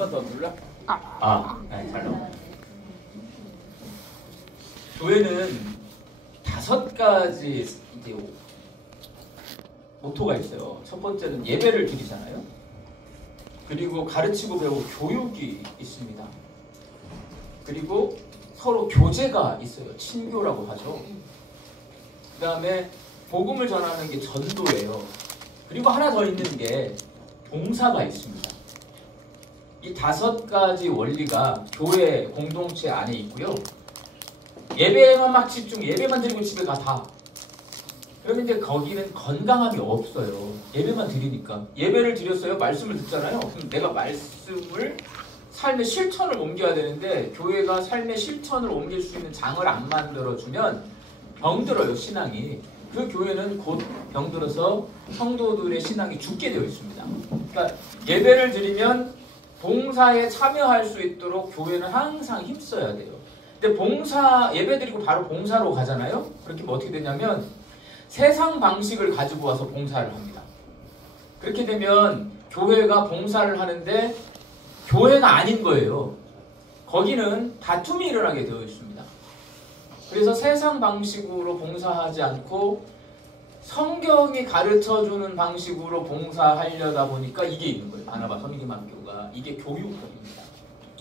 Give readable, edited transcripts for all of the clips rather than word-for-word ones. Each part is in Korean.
번 더 눌러? 잘 나와. 교회는 5가지 이제 모토가 있어요. 첫 번째는 예배를 드리잖아요. 그리고 가르치고 배우고 교육이 있습니다. 그리고 서로 교제가 있어요. 친교라고 하죠. 그 다음에 복음을 전하는 게 전도예요. 그리고 하나 더 있는 게 봉사가 있습니다. 이 5가지 원리가 교회 공동체 안에 있고요. 예배에만 막 집중, 예배만 드리고 집에 가 다. 그러면 이제 거기는 건강함이 없어요. 예배만 드리니까. 예배를 드렸어요. 말씀을 듣잖아요. 그럼 내가 말씀을 삶의 실천을 옮겨야 되는데 교회가 삶의 실천을 옮길 수 있는 장을 안 만들어주면 병들어요, 신앙이. 그 교회는 곧 병들어서 성도들의 신앙이 죽게 되어 있습니다. 그러니까 예배를 드리면 봉사에 참여할 수 있도록 교회는 항상 힘써야 돼요. 근데 봉사, 예배 드리고 바로 봉사로 가잖아요? 그렇게 뭐 어떻게 되냐면 세상 방식을 가지고 와서 봉사를 합니다. 그렇게 되면 교회가 봉사를 하는데 교회가 아닌 거예요. 거기는 다툼이 일어나게 되어 있습니다. 그래서 세상 방식으로 봉사하지 않고 성경이 가르쳐주는 방식으로 봉사하려다 보니까 이게 있는 거예요. 바나바 섬김학교가. 이게 교육법입니다.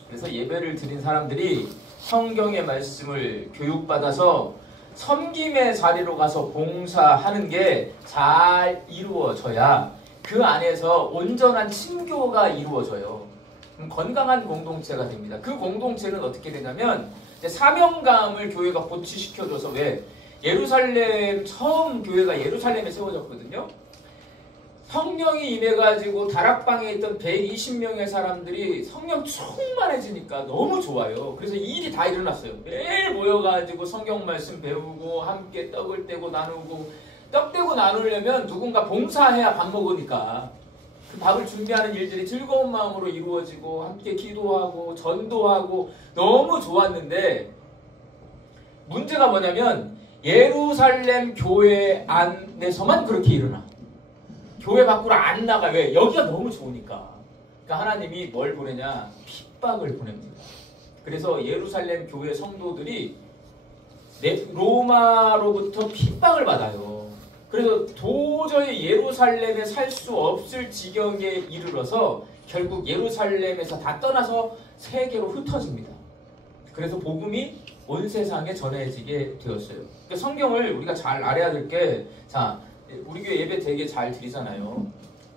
그래서 예배를 드린 사람들이 성경의 말씀을 교육받아서 섬김의 자리로 가서 봉사하는 게 잘 이루어져야 그 안에서 온전한 친교가 이루어져요. 그럼 건강한 공동체가 됩니다. 그 공동체는 어떻게 되냐면 사명감을 교회가 고취시켜줘서 왜 예루살렘 처음 교회가 예루살렘에 세워졌거든요. 성령이 임해가지고 다락방에 있던 120명의 사람들이 성령 충만해지니까 너무 좋아요. 그래서 일이 다 일어났어요. 매일 모여가지고 성경 말씀 배우고 함께 떡을 떼고 나누고 떡 떼고 나누려면 누군가 봉사해야 밥 먹으니까 그 밥을 준비하는 일들이 즐거운 마음으로 이루어지고 함께 기도하고 전도하고 너무 좋았는데 문제가 뭐냐면 예루살렘 교회 안에서만 그렇게 일어나. 교회 밖으로 안 나가. 왜? 여기가 너무 좋으니까. 그러니까 하나님이 뭘 보내냐? 핍박을 보냅니다. 그래서 예루살렘 교회 성도들이 로마로부터 핍박을 받아요. 그래서 도저히 예루살렘에 살 수 없을 지경에 이르러서 결국 예루살렘에서 다 떠나서 세계로 흩어집니다. 그래서 복음이 온 세상에 전해지게 되었어요. 그러니까 성경을 우리가 잘 알아야 될 게, 자, 우리 교회 예배 되게 잘 드리잖아요.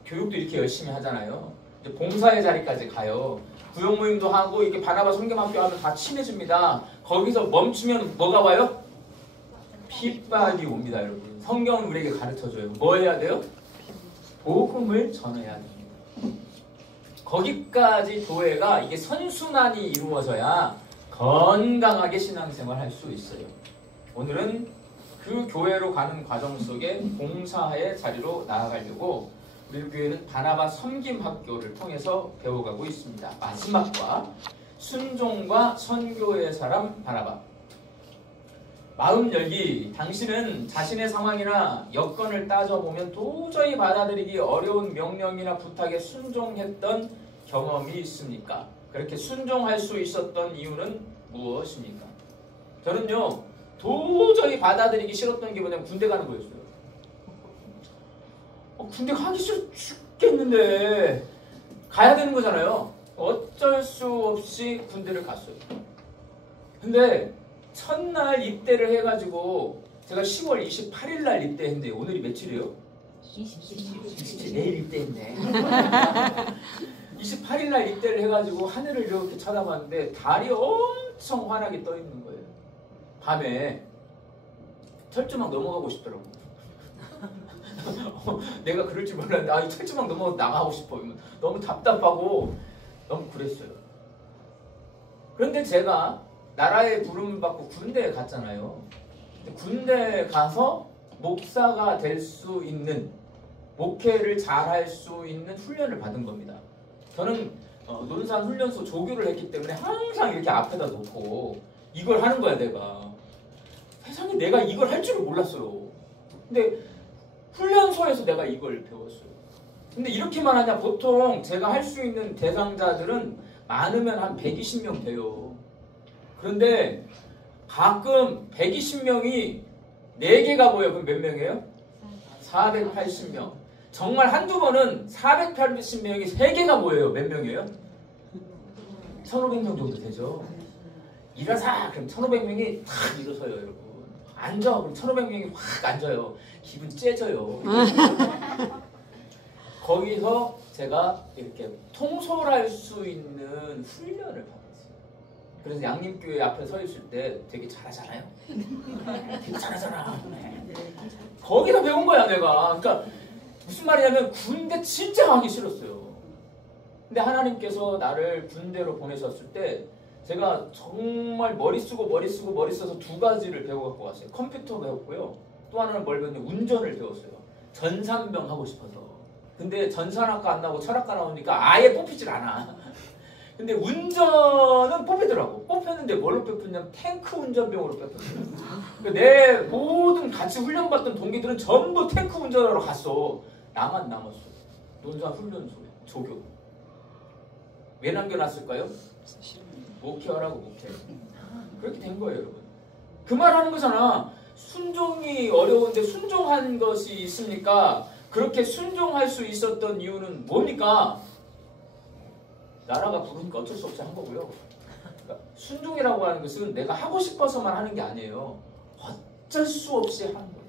교육도 이렇게 열심히 하잖아요. 이제 봉사의 자리까지 가요. 구역 모임도 하고 이게 바나바 성경학교 하면 다 친해집니다. 거기서 멈추면 뭐가 와요? 핍박이 옵니다, 여러분. 성경은 우리에게 가르쳐줘요. 뭐 해야 돼요? 복음을 전해야 됩니다. 거기까지 교회가 이게 선순환이 이루어져야 건강하게 신앙생활 할 수 있어요. 오늘은 그 교회로 가는 과정 속에 봉사의 자리로 나아가려고 우리 교회는 바나바 섬김학교를 통해서 배워가고 있습니다. 마지막과 순종과 선교의 사람 바나바. 마음 열기. 당신은 자신의 상황이나 여건을 따져보면 도저히 받아들이기 어려운 명령이나 부탁에 순종했던 경험이 있습니까? 그렇게 순종할 수 있었던 이유는 무엇입니까? 저는요, 도저히 받아들이기 싫었던 게 뭐냐면 군대 가는 거였어요. 군대 가기 싫어 죽겠는데 가야 되는 거잖아요. 어쩔 수 없이 군대를 갔어요. 근데 첫날 입대를 해가지고 제가 10월 28일 날 입대했는데 오늘이 며칠이에요? 27. 내일 입대했네. 28일 날 입대를 해가지고 하늘을 이렇게 쳐다봤는데 달이 엄청 환하게 떠 있는 거예요. 밤에 철조망 넘어가고 싶더라고. 내가 그럴 줄 몰랐는데 이 철조망 넘어가 나가고 싶어. 너무 답답하고 너무 그랬어요. 그런데 제가 나라의 부름을 받고 군대에 갔잖아요. 군대에 가서 목사가 될 수 있는, 목회를 잘할 수 있는 훈련을 받은 겁니다. 저는 논산 훈련소 조교를 했기 때문에 항상 이렇게 앞에다 놓고 이걸 하는 거야. 내가 세상에 내가 이걸 할 줄을 몰랐어요. 근데 훈련소에서 내가 이걸 배웠어요. 근데 이렇게만 하냐? 보통 제가 할 수 있는 대상자들은 많으면 한 120명 돼요. 그런데 가끔 120명이 4개가 모여. 그럼 몇 명이에요? 480명. 정말 한두 번은 480명이 3개가 모여요. 몇 명이에요? 1500명 정도 되죠. 일어사! 그럼 1500명이 탁 일어서요, 여러분. 앉아! 그럼 1500명이 확 앉아요. 기분 째져요. 거기서 제가 이렇게 통솔할 수 있는 훈련을 받았어요. 그래서 양림교회 앞에 서 있을 때 되게 잘하잖아요. 되게 잘하잖아. 거기서 배운 거야, 내가. 그러니까 무슨 말이냐면 군대 진짜 가기 싫었어요. 근데 하나님께서 나를 군대로 보내셨을 때 제가 정말 머리 써서 2가지를 배워갖고 왔어요. 컴퓨터 배웠고요. 또 하나는 뭘 배웠냐면 운전을 배웠어요. 전산병 하고 싶어서. 근데 전산학과 안 나오고 철학과 나오니까 아예 뽑히질 않아. 근데 운전은 뽑히더라고. 뽑혔는데 뭘로 뽑혔냐면 탱크 운전병으로 뽑혔어요. 그러니까 내 모든 같이 훈련받던 동기들은 전부 탱크 운전하러 갔어. 나만 남았어. 논산훈련소, 조교. 왜 남겨놨을까요? 목회하라고 목회. 그렇게 된 거예요, 여러분. 그 말 하는 거잖아. 순종이 어려운데 순종한 것이 있습니까? 그렇게 순종할 수 있었던 이유는 뭡니까? 나라가 부르니까 어쩔 수 없이 한 거고요. 그러니까 순종이라고 하는 것은 내가 하고 싶어서만 하는 게 아니에요. 어쩔 수 없이 하는 거예요.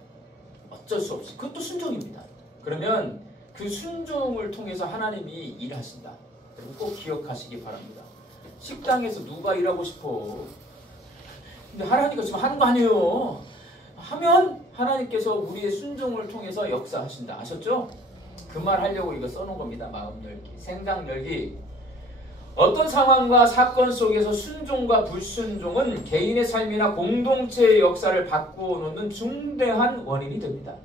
어쩔 수 없이. 그것도 순종입니다. 그러면 그 순종을 통해서 하나님이 일하신다. 여러분 꼭 기억하시기 바랍니다. 식당에서 누가 일하고 싶어? 근데 하나님께서 지금 하는 거 아니에요. 하면 하나님께서 우리의 순종을 통해서 역사하신다. 아셨죠? 그 말 하려고 이거 써놓은 겁니다. 마음 열기, 생각 열기. 어떤 상황과 사건 속에서 순종과 불순종은 개인의 삶이나 공동체의 역사를 바꾸어 놓는 중대한 원인이 됩니다.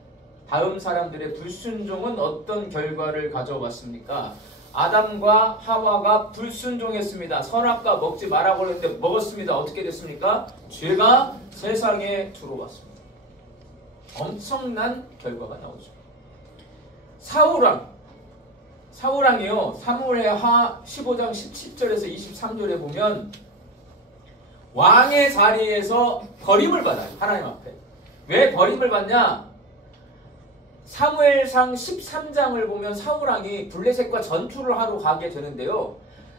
다음 사람들의 불순종은 어떤 결과를 가져왔습니까? 아담과 하와가 불순종했습니다. 선악과 먹지 말라고 했는데 먹었습니다. 어떻게 됐습니까? 죄가 세상에 들어왔습니다. 엄청난 결과가 나오죠. 사울왕이요. 사무엘하 15장 17절에서 23절에 보면 왕의 자리에서 버림을 받아요. 하나님 앞에. 왜 버림을 받냐? 사무엘상 13장을 보면 사울왕이 블레셋과 전투를 하러 가게 되는데요.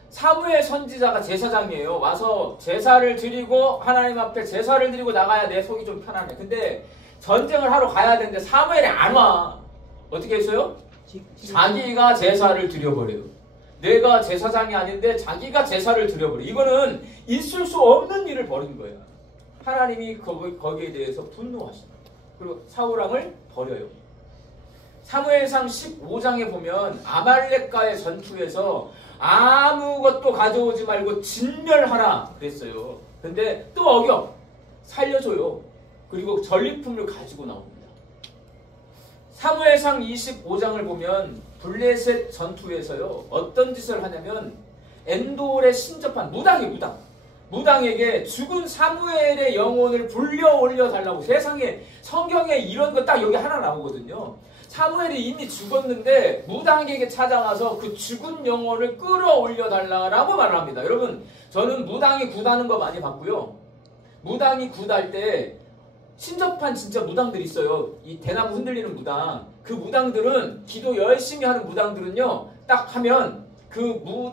사무엘 선지자가 제사장이에요. 와서 제사를 드리고 하나님 앞에 제사를 드리고 나가야 내 속이 좀 편하네. 근데 전쟁을 하러 가야 되는데 사무엘이 안 와. 어떻게 했어요? 자기가 제사를 드려버려요. 내가 제사장이 아닌데 자기가 제사를 드려버려. 이거는 있을 수 없는 일을 벌인 거예요. 하나님이 거기에 대해서 분노하십니다. 그리고 사울왕을 버려요. 사무엘상 15장에 보면 아말렉과의 전투에서 아무것도 가져오지 말고 진멸하라 그랬어요. 근데 또 어겨 살려줘요. 그리고 전리품을 가지고 나옵니다. 사무엘상 25장을 보면 블레셋 전투에서요. 어떤 짓을 하냐면 엔돌에 신접한 무당에게 죽은 사무엘의 영혼을 불려 올려 달라고. 세상에 성경에 이런 거 딱 여기 하나 나오거든요. 사무엘이 이미 죽었는데 무당에게 찾아가서 그 죽은 영혼을 끌어올려 달라고 말을 합니다. 여러분, 저는 무당이 굿하는 거 많이 봤고요. 무당이 굿할 때 신접한 진짜 무당들이 있어요. 이 대나무 흔들리는 무당. 그 무당들은 기도 열심히 하는 무당들은요. 딱 하면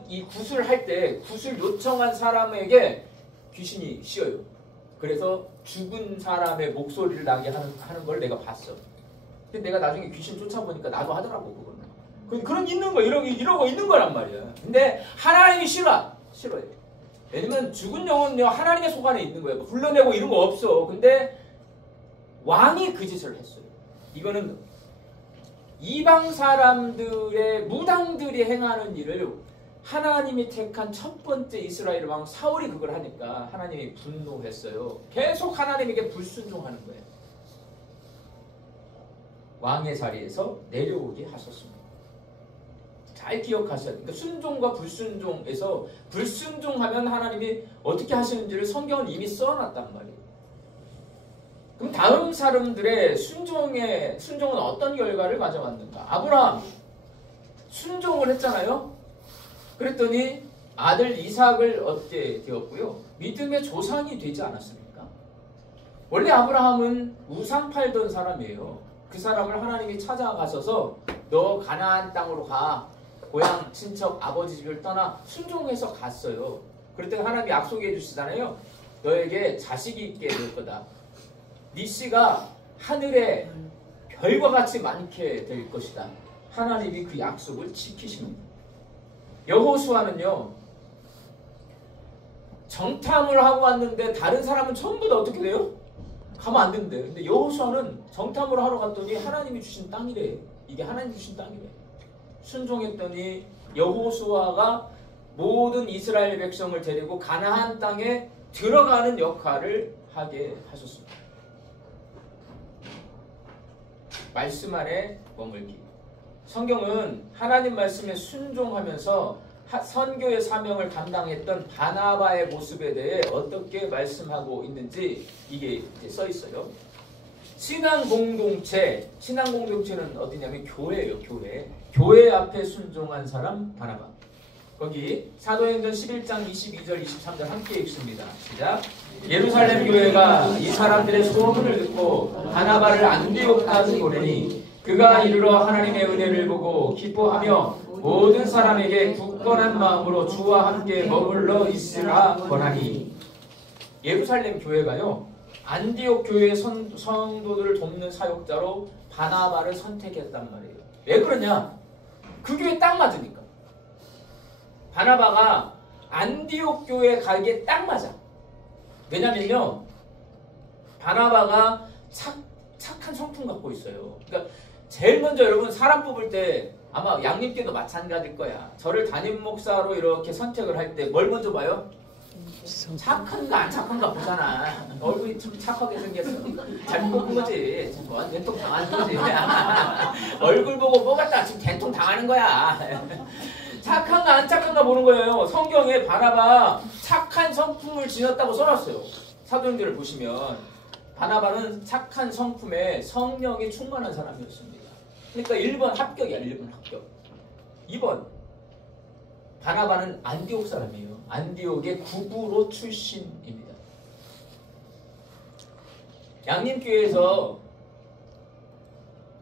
이 굿을 할 때 굿을 요청한 사람에게 귀신이 씌어요. 그래서 죽은 사람의 목소리를 나게 하는 걸 내가 봤어. 근데 내가 나중에 귀신 쫓아보니까 나도 하더라고, 그거는. 그런 있는 거, 이러고 있는 거란 말이야. 근데 하나님이 싫어요. 왜냐면 죽은 영혼은요, 하나님의 속 안에 있는 거예요. 불러내고 이런 거 없어. 근데 왕이 그 짓을 했어요. 이거는 이방 사람들의 무당들이 행하는 일을 하나님이 택한 첫 번째 이스라엘 왕 사울이 그걸 하니까 하나님이 분노했어요. 계속 하나님에게 불순종하는 거예요. 왕의 자리에서 내려오게 하셨습니다. 잘 기억하셔야 돼요. 그러니까 순종과 불순종에서 불순종하면 하나님이 어떻게 하시는지를 성경은 이미 써놨단 말이에요. 그럼 다음 사람들의 순종은 어떤 결과를 가져왔는가? 아브라함 순종을 했잖아요. 그랬더니 아들 이삭을 얻게 되었고요. 믿음의 조상이 되지 않았습니까? 원래 아브라함은 우상 팔던 사람이에요. 그 사람을 하나님이 찾아가셔서 너 가나안 땅으로 가. 고향 친척 아버지 집을 떠나 순종해서 갔어요. 그랬더니 하나님이 약속해 주시잖아요. 너에게 자식이 있게 될 거다. 네 씨가 하늘의 별과 같이 많게 될 것이다. 하나님이 그 약속을 지키십니다. 여호수아는요, 정탐을 하고 왔는데 다른 사람은 전부 다 어떻게 돼요? 가면 안 된대. 근데 여호수아는 정탐을 하러 갔더니 하나님이 주신 땅이래. 이게 하나님이 주신 땅이래. 순종했더니 여호수아가 모든 이스라엘 백성을 데리고 가나안 땅에 들어가는 역할을 하게 하셨습니다. 말씀 안에 머물기. 성경은 하나님 말씀에 순종하면서 선교의 사명을 감당했던 바나바의 모습에 대해 어떻게 말씀하고 있는지 이게 이제 써 있어요. 신앙 공동체는 어디냐면 교회예요. 교회 앞에 순종한 사람 바나바. 거기 사도행전 11장 22절 23절 함께 읽습니다. 시작. 예루살렘 교회가 이 사람들의 소문을 듣고 바나바를 안디옥까지 보내니 그가 이르러 하나님의 은혜를 보고 기뻐하며 모든 사람에게 굳건한 마음으로 주와 함께 머물러 있으라 권하니. 예루살렘 교회가요, 안디옥 교회의 성도들을 돕는 사역자로 바나바를 선택했단 말이에요. 왜 그러냐? 그 교회 딱 맞으니까. 바나바가 안디옥 교회에 가기에 딱 맞아. 왜냐면요, 바나바가 착한 성품 갖고 있어요. 그러니까 제일 먼저 여러분 사람 뽑을 때 아마 양님께도 마찬가지일 거야. 저를 담임 목사로 이렇게 선택을 할 때 뭘 먼저 봐요? 착한가 안 착한가 보잖아. 얼굴이 좀 착하게 생겼어. 잘못 뽑은 거지. 뭐 된통 당하는 거지. 얼굴 보고 뽑았다 지금 된통 당하는 거야. 착한가 안 착한가 보는 거예요. 성경에 바나바 착한 성품을 지녔다고 써놨어요. 사도행전을 보시면 바나바는 착한 성품에 성령이 충만한 사람이었습니다. 그러니까 1번 합격이야. 1번 합격. 2번 바나바는 안디옥 사람이에요. 안디옥의 구부로 출신입니다. 양림교회에서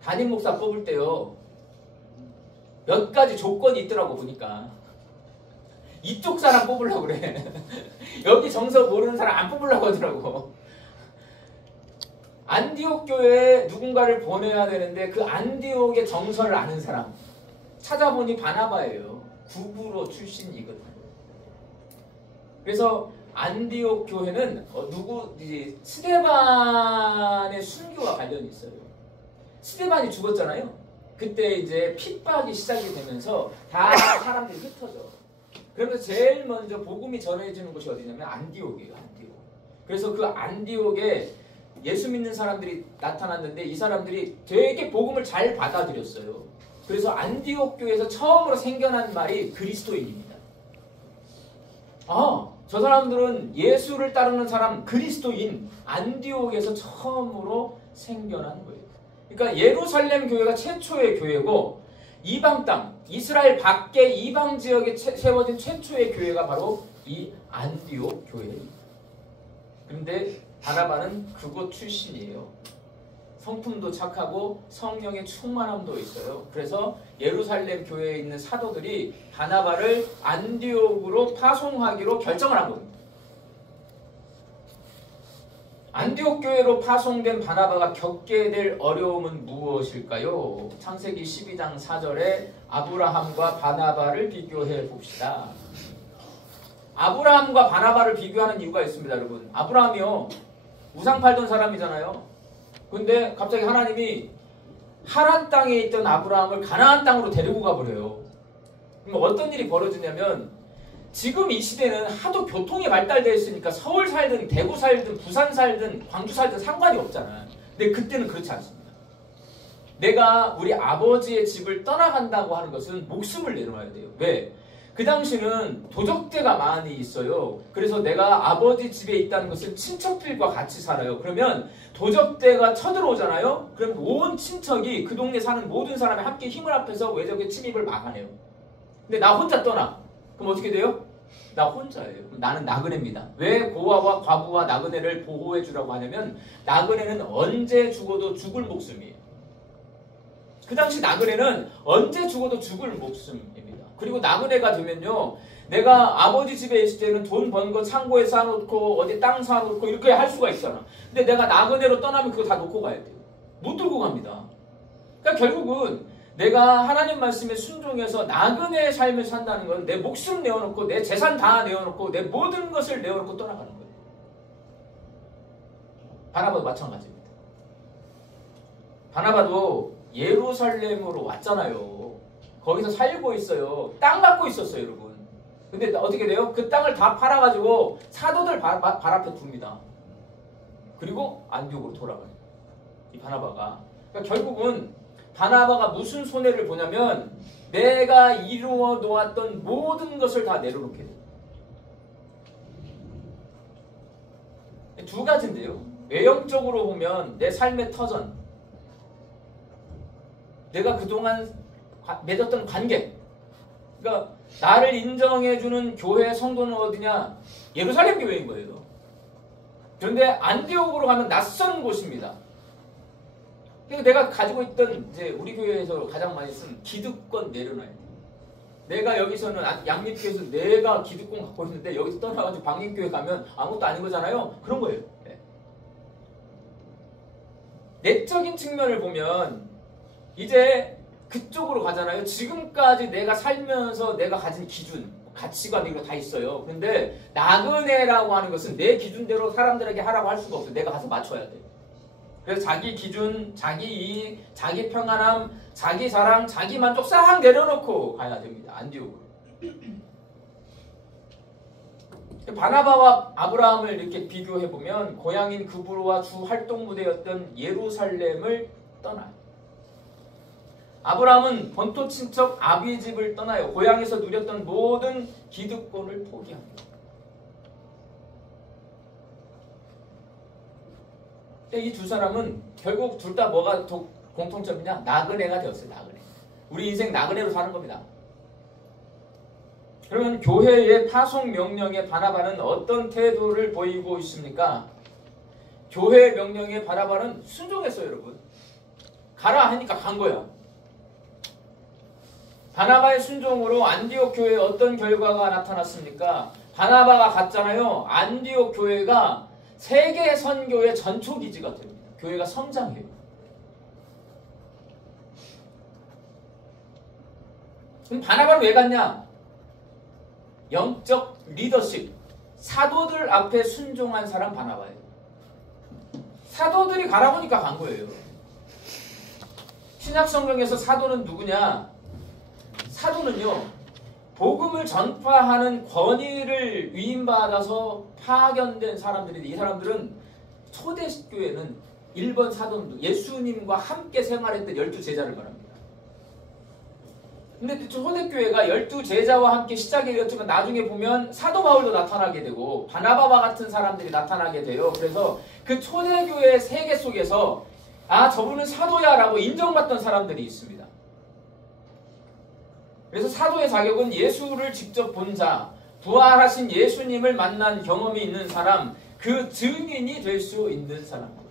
담임 목사 뽑을 때요, 몇 가지 조건이 있더라고 보니까. 이쪽 사람 뽑으려고 그래. 여기 정서 모르는 사람 안 뽑으려고 하더라고. 안디옥 교회에 누군가를 보내야 되는데 그 안디옥의 정서를 아는 사람 찾아보니 바나바예요. 구부로 출신이거든요. 그래서 안디옥 교회는 스데반의 순교와 관련이 있어요. 스데반이 죽었잖아요. 그때 이제 핍박이 시작이 되면서 다 사람들이 흩어져. 그러면서 제일 먼저 복음이 전해지는 곳이 어디냐면 안디옥이에요. 안디옥. 그래서 그 안디옥에 예수 믿는 사람들이 나타났는데 이 사람들이 되게 복음을 잘 받아들였어요. 그래서 안디옥 교회에서 처음으로 생겨난 말이 그리스도인입니다. 저 사람들은 예수를 따르는 사람, 그리스도인, 안디옥에서 처음으로 생겨난 거예요. 그러니까 예루살렘 교회가 최초의 교회고 이방 땅, 이스라엘 밖의 이방 지역에 세워진 최초의 교회가 바로 이 안디옥 교회입니다. 그런데 바나바는 그곳 출신이에요. 성품도 착하고 성령의 충만함도 있어요. 그래서 예루살렘 교회에 있는 사도들이 바나바를 안디옥으로 파송하기로 결정을 한 겁니다. 안디옥 교회로 파송된 바나바가 겪게 될 어려움은 무엇일까요? 창세기 12장 4절에 아브라함과 바나바를 비교해 봅시다. 아브라함과 바나바를 비교하는 이유가 있습니다, 여러분. 아브라함이요, 우상 팔던 사람이잖아요. 근데 갑자기 하나님이 하란 땅에 있던 아브라함을 가나안 땅으로 데리고 가버려요. 그럼 어떤 일이 벌어지냐면, 지금 이 시대는 하도 교통이 발달되어 있으니까 서울 살든 대구 살든 부산 살든 광주 살든 상관이 없잖아. 근데 그때는 그렇지 않습니다. 내가 우리 아버지의 집을 떠나간다고 하는 것은 목숨을 내놓아야 돼요. 왜? 그 당시는 도적대가 많이 있어요. 그래서 내가 아버지 집에 있다는 것은 친척들과 같이 살아요. 그러면 도적대가 쳐들어오잖아요. 그럼 온 친척이 그 동네 사는 모든 사람이 함께 힘을 합해서 외적의 침입을 막아내요. 근데 나 혼자 떠나. 그럼 어떻게 돼요? 나 혼자예요. 나는 나그네입니다. 왜 고아와 과부와 나그네를 보호해 주라고 하냐면 나그네는 언제 죽어도 죽을 목숨이에요. 그 당시 나그네는 언제 죽어도 죽을 목숨입니다. 그리고 나그네가 되면요, 내가 아버지 집에 있을 때는 돈 번 거 창고에 쌓아놓고 어디 땅 쌓아놓고 이렇게 할 수가 있잖아. 근데 내가 나그네로 떠나면 그거 다 놓고 가야 돼요. 못 들고 갑니다. 그러니까 결국은 내가 하나님 말씀에 순종해서 나그네의 삶을 산다는 건 내 목숨 내어놓고 내 재산 다 내어놓고 내 모든 것을 내어놓고 떠나가는 거예요. 바나바도 마찬가지입니다. 바나바도 예루살렘으로 왔잖아요. 거기서 살고 있어요. 땅 갖고 있었어요, 여러분. 근데 어떻게 돼요? 그 땅을 다 팔아가지고 사도들 발 앞에 둡니다. 그리고 안디옥으로 돌아가요. 이 바나바가. 그러니까 결국은 바나바가 무슨 손해를 보냐면 내가 이루어 놓았던 모든 것을 다 내려놓게 돼요. 두 가지인데요. 외형적으로 보면 내 삶의 터전, 내가 그동안 맺었던 관계, 그러니까 나를 인정해주는 교회 성도는 어디냐? 예루살렘 교회인 거예요. 그런데 안디옥으로 가면 낯선 곳입니다. 그러니까 내가 가지고 있던 이제 우리 교회에서 가장 많이 쓴 기득권 내려놔야 돼. 내가 여기서는 양립교회에서 내가 기득권 갖고 있는데 여기서 떠나가지고 방림교회 가면 아무것도 아닌 거잖아요. 그런 거예요. 네. 내적인 측면을 보면 이제 그쪽으로 가잖아요. 지금까지 내가 살면서 내가 가진 기준, 가치관 이거 다 있어요. 근데 나그네라고 하는 것은 내 기준대로 사람들에게 하라고 할 수가 없어요. 내가 가서 맞춰야 돼. 그래서 자기 기준, 자기 이익, 자기 평안함, 자기 자랑, 자기 만족 싹 내려놓고 가야 됩니다. 안디옥으로. 바나바와 아브라함을 이렇게 비교해보면 고향인 그브로와 주 활동 무대였던 예루살렘을 떠나요. 아브라함은 본토 친척 아비 집을 떠나요. 고향에서 누렸던 모든 기득권을 포기합니다. 이 두 사람은 결국 둘 다 뭐가 공통점이냐? 나그네가 되었어요. 나그네. 우리 인생 나그네로 사는 겁니다. 그러면 교회의 파송 명령에 바나바는 어떤 태도를 보이고 있습니까? 교회 명령에 바나바는 순종했어요, 여러분. 가라 하니까 간 거야. 바나바의 순종으로 안디옥 교회에 어떤 결과가 나타났습니까? 바나바가 갔잖아요. 안디옥 교회가 세계 선교의 전초기지가 됩니다. 교회가 성장해요. 그럼 바나바는 왜 갔냐? 영적 리더십, 사도들 앞에 순종한 사람 바나바예요. 사도들이 가라고 하니까 간 거예요. 신약 성경에서 사도는 누구냐? 사도는요, 복음을 전파하는 권위를 위임받아서 파견된 사람들인데, 이 사람들은 초대교회는 1번 사도는 예수님과 함께 생활했던 12제자를 말합니다. 근데 초대교회가 12제자와 함께 시작이 되었지만 나중에 보면 사도 바울도 나타나게 되고 바나바와 같은 사람들이 나타나게 돼요. 그래서 그 초대교회의 세계 속에서 아, 저분은 사도야 라고 인정받던 사람들이 있습니다. 그래서 사도의 자격은 예수를 직접 본 자, 부활하신 예수님을 만난 경험이 있는 사람, 그 증인이 될 수 있는 사람입니다.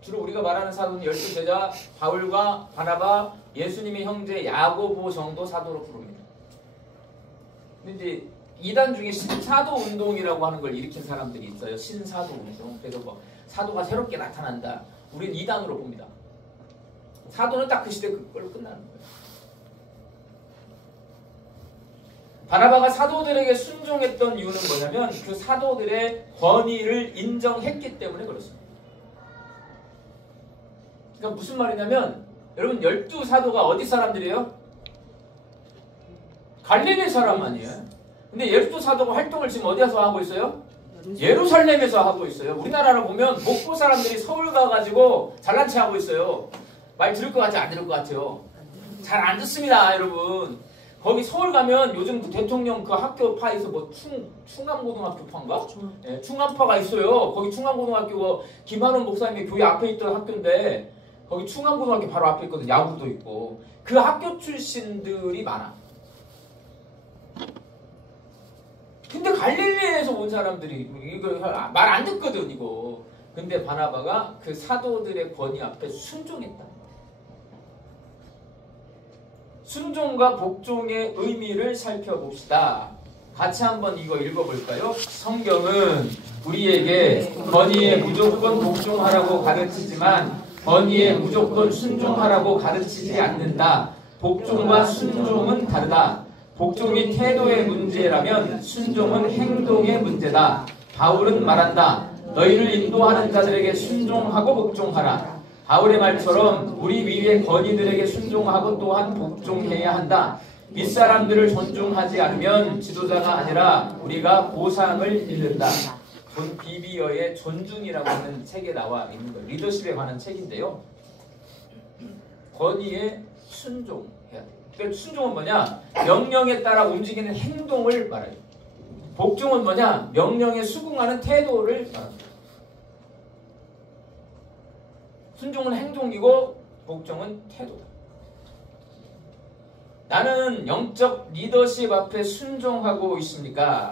주로 우리가 말하는 사도는 12제자, 바울과 바나바, 예수님의 형제 야고보 정도 사도로 부릅니다. 근데 이제 이단 중에 신사도 운동이라고 하는 걸 일으킨 사람들이 있어요. 신사도 운동. 그래서 뭐 사도가 새롭게 나타난다. 우리는 이단으로 봅니다. 사도는 딱 그 시대 그걸로 끝나는 거예요. 바나바가 사도들에게 순종했던 이유는 뭐냐면 그 사도들의 권위를 인정했기 때문에 그렇습니다. 그러니까 무슨 말이냐면 여러분 12사도가 어디 사람들이에요? 갈릴리 사람 아니에요? 근데 12사도가 활동을 지금 어디서 하고 있어요? 예루살렘에서 하고 있어요. 우리나라로 보면 목포 사람들이 서울 가가지고 잘난 체 하고 있어요. 말 들을 것 같지 안 들을 것 같아요? 잘 안 듣습니다, 여러분. 거기 서울 가면 요즘 그 대통령 그 학교파에서 뭐 충암고등학교파인가? 네, 충암파가 있어요. 거기 충암고등학교 김한원 목사님의 교회 앞에 있던 학교인데 거기 충암고등학교 바로 앞에 있거든. 야구도 있고. 그 학교 출신들이 많아. 근데 갈릴리에서 온 사람들이 이거 말 안 듣거든 이거. 근데 바나바가 그 사도들의 권위 앞에 순종했다. 순종과 복종의 의미를 살펴봅시다. 같이 한번 이거 읽어볼까요? 성경은 우리에게 권위에 무조건 복종하라고 가르치지만 권위에 무조건 순종하라고 가르치지 않는다. 복종과 순종은 다르다. 복종이 태도의 문제라면 순종은 행동의 문제다. 바울은 말한다. 너희를 인도하는 자들에게 순종하고 복종하라. 바울의 말처럼 우리 위의 권위들에게 순종하고 또한 복종해야 한다. 윗사람들을 존중하지 않으면 지도자가 아니라 우리가 보상을 잃는다. 존 비비어의 존중이라고 하는 책에 나와 있는 거예요. 리더십에 관한 책인데요. 권위에 순종해야 돼요. 그러니까 순종은 뭐냐? 명령에 따라 움직이는 행동을 말해요. 복종은 뭐냐? 명령에 수긍하는 태도를 말합니다. 순종은 행동이고 복종은 태도다. 나는 영적 리더십 앞에 순종하고 있습니까?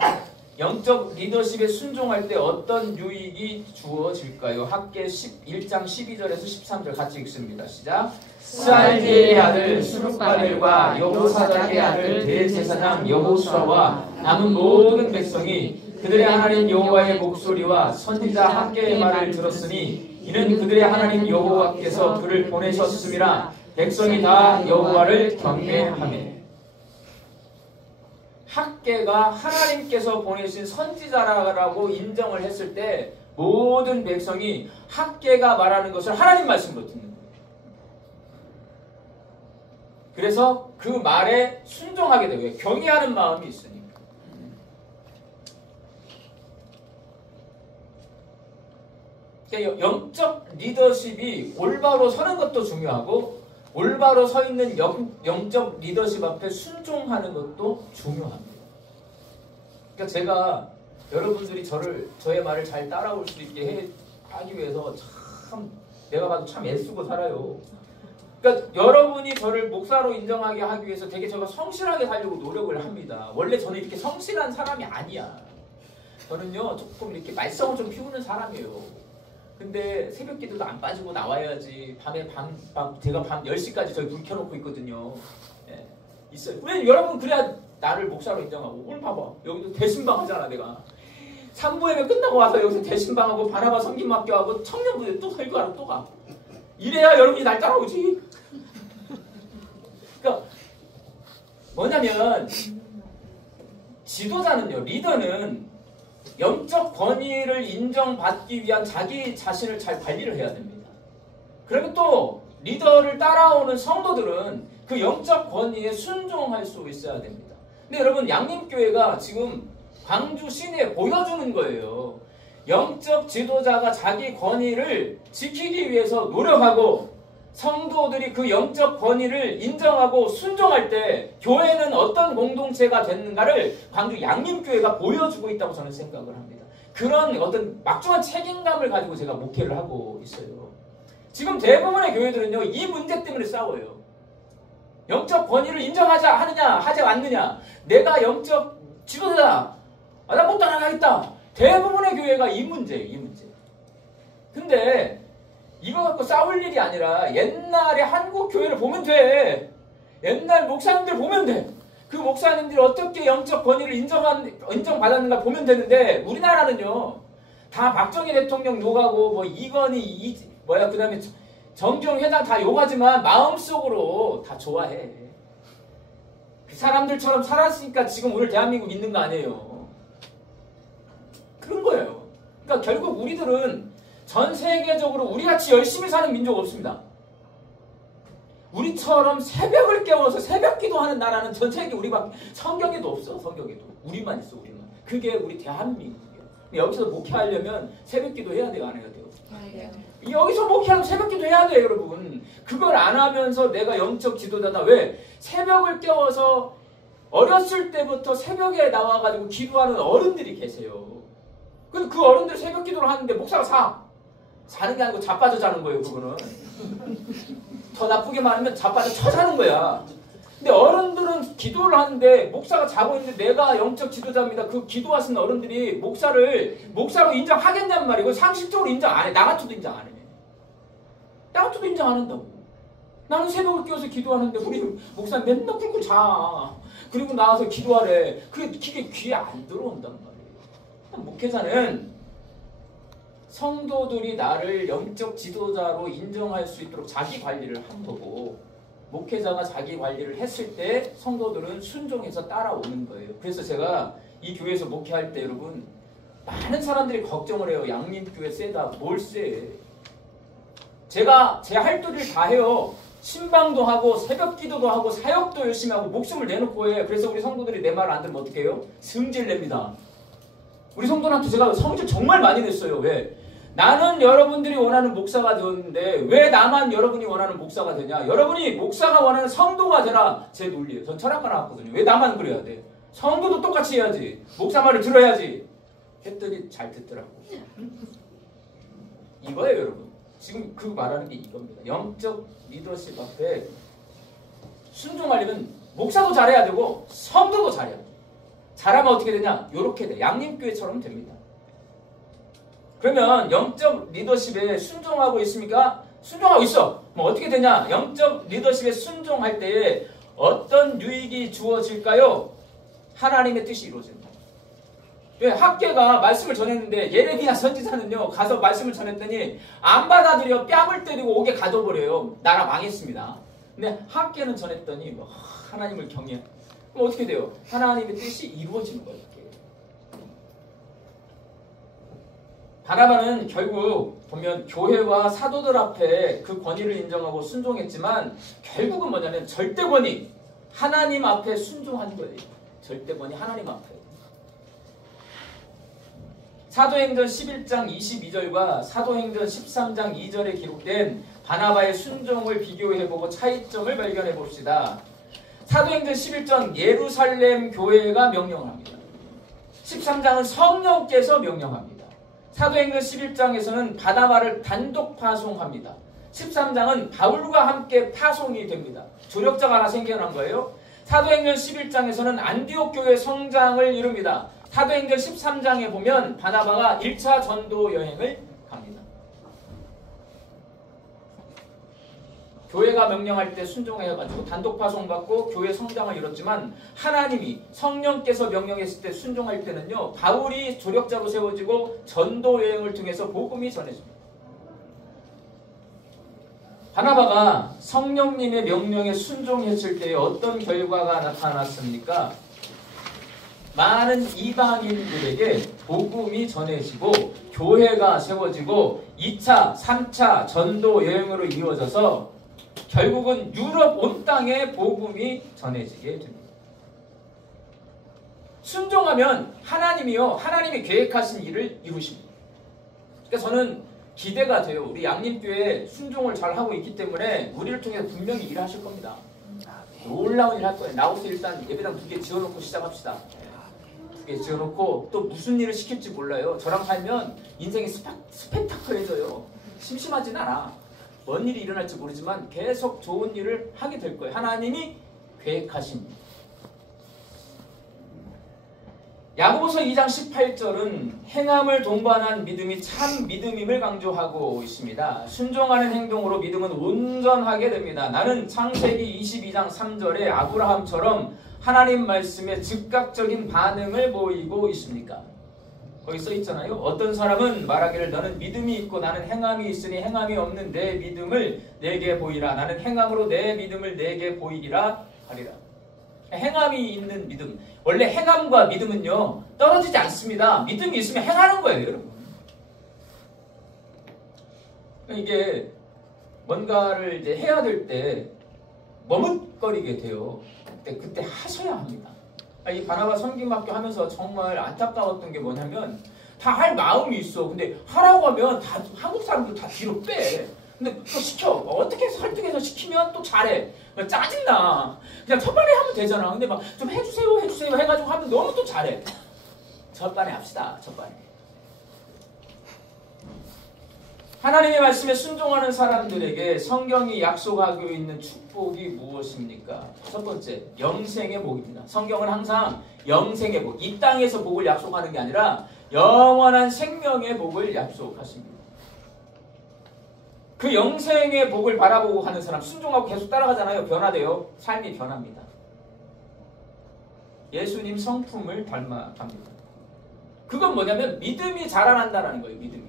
영적 리더십에 순종할 때 어떤 유익이 주어질까요? 학계 1장 12절에서 13절 같이 읽습니다. 시작. 스알디엘의 아들 스룹바벨과 여호사닥의 아들 대제사장 여호수아와 남은 모든 백성이 그들의 하나님 여호와의 목소리와 선지자 학계의 말을 들었으니 이는 그들의 하나님 여호와께서 그를 보내셨음이라. 백성이 다 여호와를 경외하며. 학계가 하나님께서 보내신 선지자라고 인정을 했을 때 모든 백성이 학계가 말하는 것을 하나님 말씀으로 듣는 거예요. 그래서 그 말에 순종하게 되고요. 경외하는 마음이 있으니까. 그러니까 영적 리더십이 올바로 서는 것도 중요하고 올바로 서 있는 영적 리더십 앞에 순종하는 것도 중요합니다. 그러니까 제가 여러분들이 저의 말을 잘 따라올 수 있게 하기 위해서 참 내가 봐도 참 애쓰고 살아요. 그러니까 여러분이 저를 목사로 인정하게 하기 위해서 되게 제가 성실하게 살려고 노력을 합니다. 원래 저는 이렇게 성실한 사람이 아니야. 저는요 조금 이렇게 말썽을 좀 피우는 사람이에요. 근데 새벽 기도도 안 빠지고 나와야지. 제가 밤 10시까지 저기 불 켜놓고 있거든요. 예, 있어요. 왜 여러분 그래야 나를 목사로 인정하고. 오늘 봐봐. 여기도 대신방 하잖아 내가. 3부 예배 끝나고 와서 여기서 대신방하고 바나바 성김 맡겨하고 청년부대 또 설교하러 또 가. 이래야 여러분이 날 따라오지. 그러니까 뭐냐면 지도자는요, 리더는 영적 권위를 인정받기 위한 자기 자신을 잘 관리를 해야 됩니다. 그러면 또 리더를 따라오는 성도들은 그 영적 권위에 순종할 수 있어야 됩니다. 근데 여러분 양림교회가 지금 광주 시내에 보여주는 거예요. 영적 지도자가 자기 권위를 지키기 위해서 노력하고 성도들이 그 영적 권위를 인정하고 순종할 때 교회는 어떤 공동체가 됐는가를 광주 양림교회가 보여주고 있다고 저는 생각을 합니다. 그런 어떤 막중한 책임감을 가지고 제가 목회를 하고 있어요. 지금 대부분의 교회들은요, 이 문제 때문에 싸워요. 영적 권위를 인정하자 하느냐 하지 않느냐. 내가 영적 지도자다. 나 못 따라가겠다. 대부분의 교회가 이 문제예요. 이 문제. 근데 이거 갖고 싸울 일이 아니라 옛날에 한국 교회를 보면 돼. 옛날 목사님들 보면 돼. 그 목사님들이 어떻게 영적 권위를 인정받았는가 보면 되는데 우리나라는요. 다 박정희 대통령 욕하고 뭐 이건희 그 다음에 정경 회장 다 욕하지만 마음속으로 다 좋아해. 그 사람들처럼 살았으니까 지금 오늘 대한민국 있는 거 아니에요. 그런 거예요. 그러니까 결국 우리들은 전 세계적으로 우리같이 열심히 사는 민족 없습니다. 우리처럼 새벽을 깨워서 새벽 기도하는 나라는 전 세계 우리밖에 성경에도 없어. 성경에도. 우리만 있어. 우리만. 그게 우리 대한민국이에요. 여기서 목회하려면 새벽 기도 해야 돼요? 안 해야 돼요? 여기서 목회하면 새벽 기도 해야 돼요, 여러분. 그걸 안 하면서 내가 영적 지도자다. 왜? 새벽을 깨워서 어렸을 때부터 새벽에 나와가지고 기도하는 어른들이 계세요. 근데 그 어른들 새벽 기도를 하는데 목사가 사. 자는 게 아니고 자빠져 자는 거예요, 그거는. 더 나쁘게 말하면 자빠져 쳐 자는 거야. 근데 어른들은 기도를 하는데 목사가 자고 있는데 내가 영적 지도자입니다. 그 기도하시는 어른들이 목사로 인정하겠냔 말이고 상식적으로 인정 안 해. 나 같아도 인정 안 해. 나 같아도 인정 안 한다고. 나는 새벽을 깨워서 기도하는데 우리 목사는 맨날 꿀꿀 자. 그리고 나와서 기도하래. 그게 귀에 안 들어온단 말이에요. 목회자는 성도들이 나를 영적 지도자로 인정할 수 있도록 자기 관리를 한 거고, 목회자가 자기 관리를 했을 때 성도들은 순종해서 따라오는 거예요. 그래서 제가 이 교회에서 목회할 때 여러분 많은 사람들이 걱정을 해요. 양림교회 세다. 뭘 세? 제가 제 할도리를 다 해요. 신방도 하고 새벽 기도도 하고 사역도 열심히 하고 목숨을 내놓고 해요. 그래서 우리 성도들이 내 말을 안 들으면 어떻게 해요? 승질 냅니다. 우리 성도한테 제가 성질 정말 많이 냈어요. 왜? 나는 여러분들이 원하는 목사가 되었는데 왜 나만 여러분이 원하는 목사가 되냐? 여러분이 목사가 원하는 성도가 되라. 제 논리예요. 전 철학과 나왔거든요. 왜 나만 그래야 돼? 성도도 똑같이 해야지. 목사 말을 들어야지. 했더니 잘 듣더라고. 이거예요, 여러분. 지금 그 말하는 게 이겁니다. 영적 리더십 앞에 순종하려면 목사도 잘해야 되고 성도도 잘해야 돼. 잘하면 어떻게 되냐? 요렇게 돼. 양림교회처럼 됩니다. 그러면 영적 리더십에 순종하고 있습니까? 순종하고 있어. 뭐 어떻게 되냐? 영적 리더십에 순종할 때에 어떤 유익이 주어질까요? 하나님의 뜻이 이루어진다. 왜? 학계가 말씀을 전했는데 예레미야 선지자는요 가서 말씀을 전했더니 안 받아들여 뺨을 때리고 옥에 가둬버려요. 나라 망했습니다. 근데 학계는 전했더니 뭐 하나님을 경외. 그럼 어떻게 돼요? 하나님의 뜻이 이루어지는 거예요. 바나바는 결국 보면 교회와 사도들 앞에 그 권위를 인정하고 순종했지만 결국은 뭐냐면 절대권위, 하나님 앞에 순종한 거예요. 절대권위 하나님 앞에. 사도행전 11장 22절과 사도행전 13장 2절에 기록된 바나바의 순종을 비교해보고 차이점을 발견해 봅시다. 사도행전 11장 예루살렘 교회가 명령합니다. 13장은 성령께서 명령합니다. 사도행전 11장에서는 바나바를 단독 파송합니다. 13장은 바울과 함께 파송이 됩니다. 조력자가 하나 생겨난 거예요. 사도행전 11장에서는 안디옥 교회 성장을 이룹니다. 사도행전 13장에 보면 바나바가 1차 전도 여행을 갑니다. 교회가 명령할 때 순종해가지고 단독 파송받고 교회 성장을 이뤘지만 하나님이 성령께서 명령했을 때 순종할 때는요 바울이 조력자로 세워지고 전도 여행을 통해서 복음이 전해집니다. 바나바가 성령님의 명령에 순종했을 때 어떤 결과가 나타났습니까? 많은 이방인들에게 복음이 전해지고 교회가 세워지고 2차, 3차 전도 여행으로 이루어져서 결국은 유럽 온 땅에 복음이 전해지게 됩니다. 순종하면 하나님이 계획하신 일을 이루십니다. 그러니까 저는 기대가 돼요. 우리 양림교회 순종을 잘 하고 있기 때문에 우리를 통해서 분명히 일하실 겁니다. 놀라운 일 할 거예요. 나오서 일단 예배당 2개 지어놓고 시작합시다. 2개 지어놓고 또 무슨 일을 시킬지 몰라요. 저랑 살면 인생이 스펙타클해져요. 심심하진 않아. 뭔 일이 일어날지 모르지만 계속 좋은 일을 하게 될 거예요. 하나님이 계획하신. 야고보서 2장 18절은 행함을 동반한 믿음이 참 믿음임을 강조하고 있습니다. 순종하는 행동으로 믿음은 온전하게 됩니다. 나는 창세기 22장 3절에 아브라함처럼 하나님 말씀에 즉각적인 반응을 보이고 있습니까? 거기 써 있잖아요. 어떤 사람은 말하기를 너는 믿음이 있고 나는 행함이 있으니 행함이 없는 내 믿음을 내게 보이라. 나는 행함으로 내 믿음을 내게 보이리라 하리라. 행함이 있는 믿음. 원래 행함과 믿음은요 떨어지지 않습니다. 믿음이 있으면 행하는 거예요, 여러분. 이게 뭔가를 이제 해야 될 때 머뭇거리게 돼요. 그때 하셔야 합니다. 이 바나바 섬김학교 하면서 정말 안타까웠던 게 뭐냐면 다 할 마음이 있어. 근데 하라고 하면 다 한국 사람들 다 뒤로 빼. 근데 또 시켜. 어떻게 설득해서 시키면 또 잘해. 짜증나. 그냥 첫반에 하면 되잖아. 근데 막 좀 해주세요 해가지고 하면 너무 또 잘해. 첫반에 합시다. 첫반에. 하나님의 말씀에 순종하는 사람들에게 성경이 약속하고 있는 축복이 무엇입니까? 첫 번째, 영생의 복입니다. 성경은 항상 영생의 복, 이 땅에서 복을 약속하는 게 아니라 영원한 생명의 복을 약속하십니다. 그 영생의 복을 바라보고 가는 사람, 순종하고 계속 따라가잖아요. 변화돼요. 삶이 변합니다. 예수님 성품을 닮아갑니다. 그건 뭐냐면 믿음이 자라난다는 거예요. 믿음이.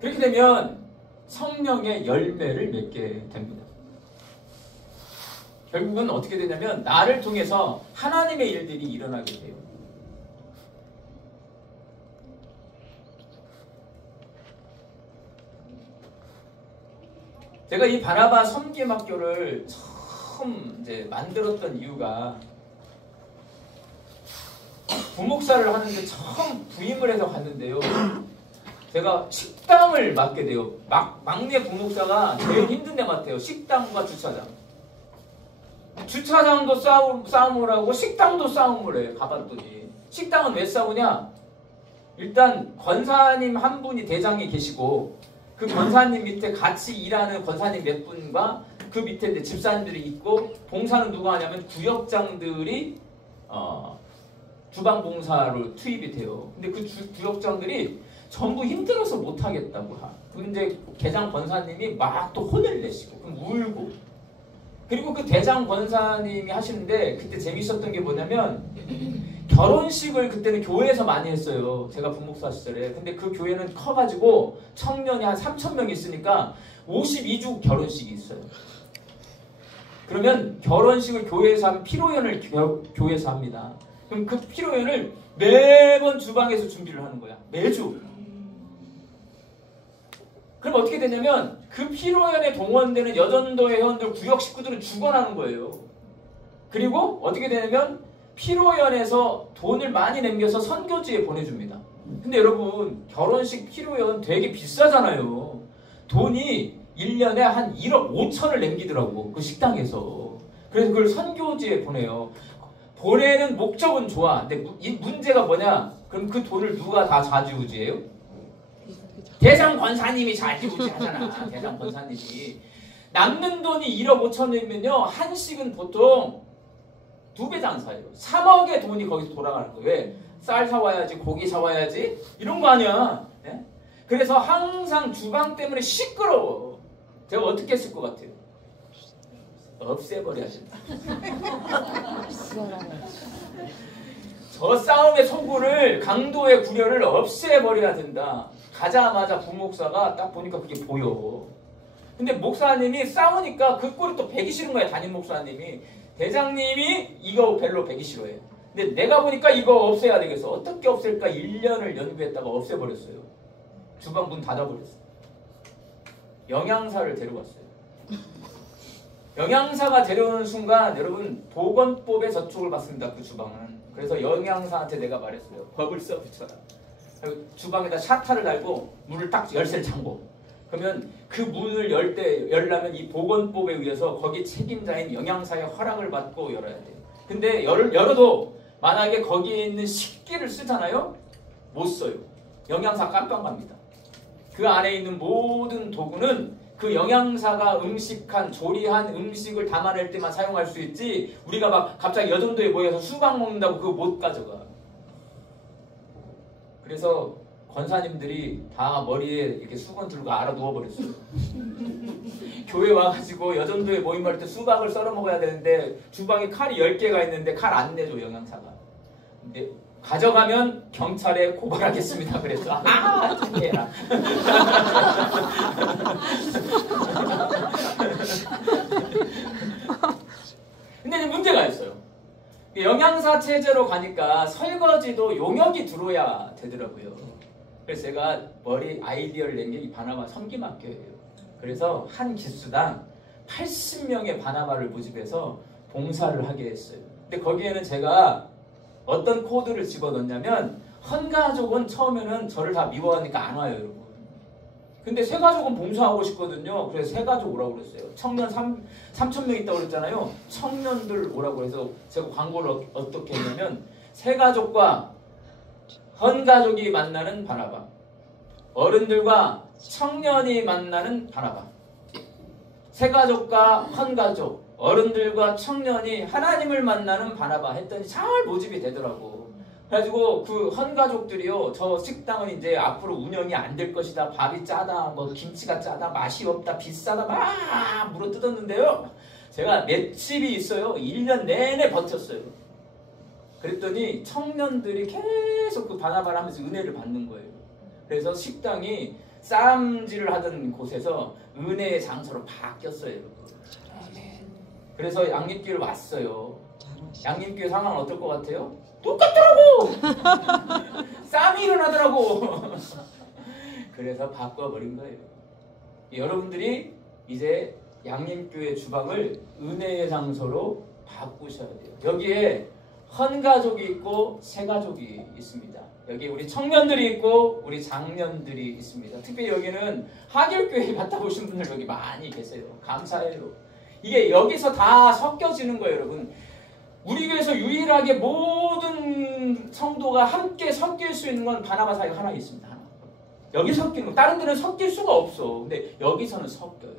그렇게 되면 성령의 열매를 맺게 됩니다. 결국은 어떻게 되냐면 나를 통해서 하나님의 일들이 일어나게 돼요. 제가 이 바나바 섬김학교를 처음 이제 만들었던 이유가 부목사를 하는데 처음 부임을 해서 갔는데요. 제가 식당을 맡게 돼요. 막내 부목사가 제일 힘든 데 같아요. 식당과 주차장. 주차장도 싸움을 하고 식당도 싸움을 해요. 가봤더니. 식당은 왜 싸우냐? 일단 권사님 한 분이 대장에 계시고 그 권사님 밑에 같이 일하는 권사님 몇 분과 그 밑에 이제 집사님들이 있고 봉사는 누가 하냐면 구역장들이 주방 봉사로 투입이 돼요. 근데 그 구역장들이 전부 힘들어서 못하겠다고 근데 대장 권사님이 막 또 혼을 내시고 그럼 울고 그리고 그 대장 권사님이 하시는데 그때 재밌었던 게 뭐냐면 결혼식을 그때는 교회에서 많이 했어요. 제가 부목사 시절에. 근데 그 교회는 커가지고 청년이 한 3,000명 있으니까 52주 결혼식이 있어요. 그러면 결혼식을 교회에서 하면 피로연을 교회에서 합니다. 그럼 그 피로연을 매번 주방에서 준비를 하는 거야. 매주. 그럼 어떻게 되냐면 그 피로연에 동원되는 여전도의 회원들 구역 식구들은 죽어나는 거예요. 그리고 어떻게 되냐면 피로연에서 돈을 많이 남겨서 선교지에 보내줍니다. 근데 여러분 결혼식 피로연 되게 비싸잖아요. 돈이 1년에 한 1억 5천을 남기더라고. 그 식당에서. 그래서 그걸 선교지에 보내요. 보내는 목적은 좋아. 근데 이 문제가 뭐냐? 그럼 그 돈을 누가 다 좌지우지해요? 대장 권사님이 좌지우지하잖아. 대장 권사님이. 남는 돈이 1억 5천이면요. 한식은 보통 2배 장사예요. 3억의 돈이 거기서 돌아가는 거예요. 왜? 쌀 사와야지, 고기 사와야지 이런 거 아니야. 네? 그래서 항상 주방 때문에 시끄러워. 제가 어떻게 했을 것 같아요? 없애버려야 된다. 저 싸움의 소굴을 강도의 구려를 없애버려야 된다. 가자마자 부목사가 딱 보니까 그게 보여. 근데 목사님이 싸우니까 그 꼴이 또 배기 싫은 거야. 담임 목사님이. 대장님이 이거 별로 배기 싫어해. 근데 내가 보니까 이거 없애야 되겠어. 어떻게 없앨까 1년을 연구했다가 없애버렸어요. 주방 문 닫아버렸어요. 영양사를 데려갔어요. 영양사가 데려오는 순간 여러분 보건법에 저촉을 받습니다. 그 주방은. 그래서 영양사한테 내가 말했어요. 법을 써 붙여라. 주방에다 샤타를 달고 문을 딱 열쇠를 잠고. 그러면 그 문을 열려면 이 보건법에 의해서 거기 책임자인 영양사의 허락을 받고 열어야 돼요. 근데 열어도 만약에 거기에 있는 식기를 쓰잖아요? 못 써요. 영양사 깜깜합니다. 그 안에 있는 모든 도구는 그 영양사가 조리한 음식을 담아낼 때만 사용할 수 있지 우리가 막 갑자기 여전도에 모여서 수박 먹는다고 그거 못 가져가. 그래서 권사님들이 다 머리에 이렇게 수건 들고 알아 누워버렸어요. 교회 와가지고 여전도에 모임할 때 수박을 썰어 먹어야 되는데 주방에 칼이 10개가 있는데 칼 안 내줘 영양사가. 근데 가져가면 경찰에 고발하겠습니다. 그랬어. 해라. 근데 문제가 있어요. 영양사 체제로 가니까 설거지도 용역이 들어야 되더라고요. 그래서 제가 아이디어를 낸 게 이 바나바 섬김학교예요. 그래서 한 기수당 80명의 바나바를 모집해서 봉사를 하게 했어요. 근데 거기에는 제가 어떤 코드를 집어넣냐면 헌가족은 처음에는 저를 다 미워하니까 안 와요, 여러분. 근데 새가족은 봉사하고 싶거든요. 그래서 새가족 오라고 그랬어요. 청년 3,000명 있다고 그랬잖아요. 청년들 오라고 해서 제가 광고를 어떻게 했냐면 새가족과 헌가족이 만나는 바나바, 어른들과 청년이 만나는 바나바. 새가족과 헌가족, 어른들과 청년이 하나님을 만나는 바나바 했더니 잘 모집이 되더라고. 그래가지고 그 헌가족들이요, 저 식당은 이제 앞으로 운영이 안 될 것이다, 밥이 짜다, 뭐 김치가 짜다, 맛이 없다, 비싸다 막 물어뜯었는데요, 제가 맷집이 있어요. 1년 내내 버텼어요. 그랬더니 청년들이 계속 그 바나바를 하면서 은혜를 받는 거예요. 그래서 식당이 쌈질을 하던 곳에서 은혜의 장소로 바뀌었어요. 그래서 양림교회를 왔어요. 양림교회 상황은 어떨 것 같아요? 똑같더라고! 쌈이 일어나더라고! 그래서 바꿔버린 거예요. 여러분들이 이제 양림교회 주방을 은혜의 장소로 바꾸셔야 돼요. 여기에 헌가족이 있고 새가족이 있습니다. 여기 우리 청년들이 있고 우리 장년들이 있습니다. 특히 여기는 하길교회 갔다 오신 분들 여기 많이 계세요. 감사해요. 이게 여기서 다 섞여지는 거예요, 여러분. 우리 교회에서 유일하게 모든 성도가 함께 섞일 수 있는 건 바나바 사역 하나 있습니다. 하나. 여기 섞이는 거. 다른 데는 섞일 수가 없어. 근데 여기서는 섞여요.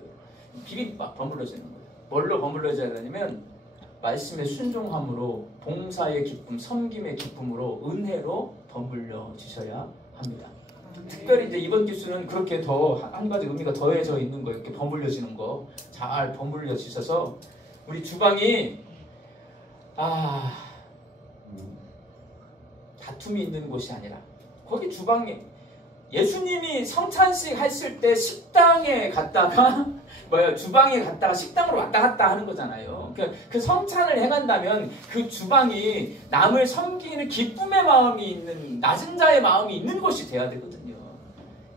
비빔밥 버물러지는 거예요. 뭘로 버물러져야 되냐면 말씀의 순종함으로, 봉사의 기쁨, 섬김의 기쁨으로, 은혜로 버물려 주셔야 합니다. 특별히 이제 이번 기수는 그렇게 더 한 가지 의미가 더해져 있는 거예요. 이렇게 버물려지는 거 잘 버물려 주셔서 우리 주방이 다툼이 있는 곳이 아니라, 거기 주방에 예수님이 성찬식 했을 때 식당에 갔다가 주방에 갔다가 식당으로 왔다 갔다 하는 거잖아요. 그 성찬을 해간다면 그 주방이 남을 섬기는 기쁨의 마음이 있는, 낮은 자의 마음이 있는 곳이 돼야 되거든요.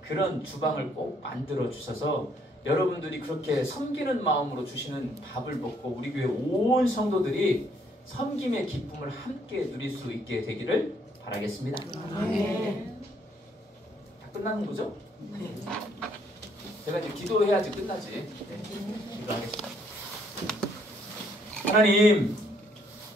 그런 주방을 꼭 만들어 주셔서 여러분들이 그렇게 섬기는 마음으로 주시는 밥을 먹고 우리 교회 온 성도들이 섬김의 기쁨을 함께 누릴 수 있게 되기를 바라겠습니다. 네. 다 끝나는 거죠? 네. 제가 이제 기도해야지 끝나지. 네. 기도하겠습니다. 하나님,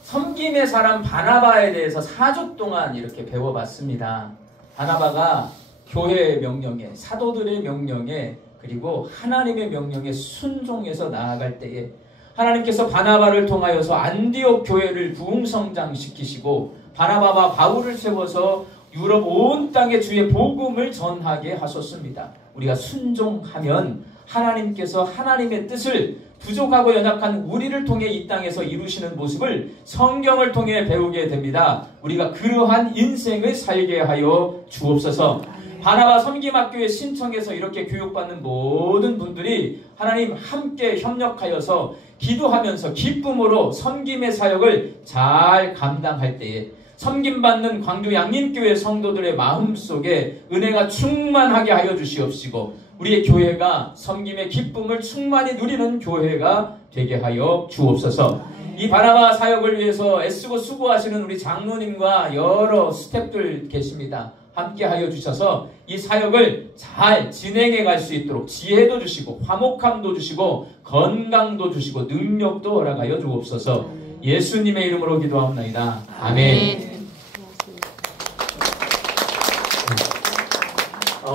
섬김의 사람 바나바에 대해서 4주 동안 이렇게 배워봤습니다. 바나바가 교회의 명령에, 사도들의 명령에, 그리고 하나님의 명령에 순종해서 나아갈 때에 하나님께서 바나바를 통하여서 안디옥 교회를 부흥성장시키시고 바나바와 바울을 세워서 유럽 온 땅에 주의 복음을 전하게 하셨습니다. 우리가 순종하면 하나님께서 하나님의 뜻을 부족하고 연약한 우리를 통해 이 땅에서 이루시는 모습을 성경을 통해 배우게 됩니다. 우리가 그러한 인생을 살게 하여 주옵소서. 바나바 섬김학교에 신청해서 이렇게 교육받는 모든 분들이 하나님 함께 협력하여서 기도하면서 기쁨으로 섬김의 사역을 잘 감당할 때에 섬김받는 광주 양림교회 성도들의 마음속에 은혜가 충만하게 하여 주시옵시고 우리의 교회가 섬김의 기쁨을 충만히 누리는 교회가 되게 하여 주옵소서. 이 바나바 사역을 위해서 애쓰고 수고하시는 우리 장로님과 여러 스태프들 계십니다. 함께 하여 주셔서 이 사역을 잘 진행해 갈 수 있도록 지혜도 주시고 화목함도 주시고 건강도 주시고 능력도 허락하여 주옵소서. 예수님의 이름으로 기도하옵나이다. 아멘.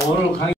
오늘 강의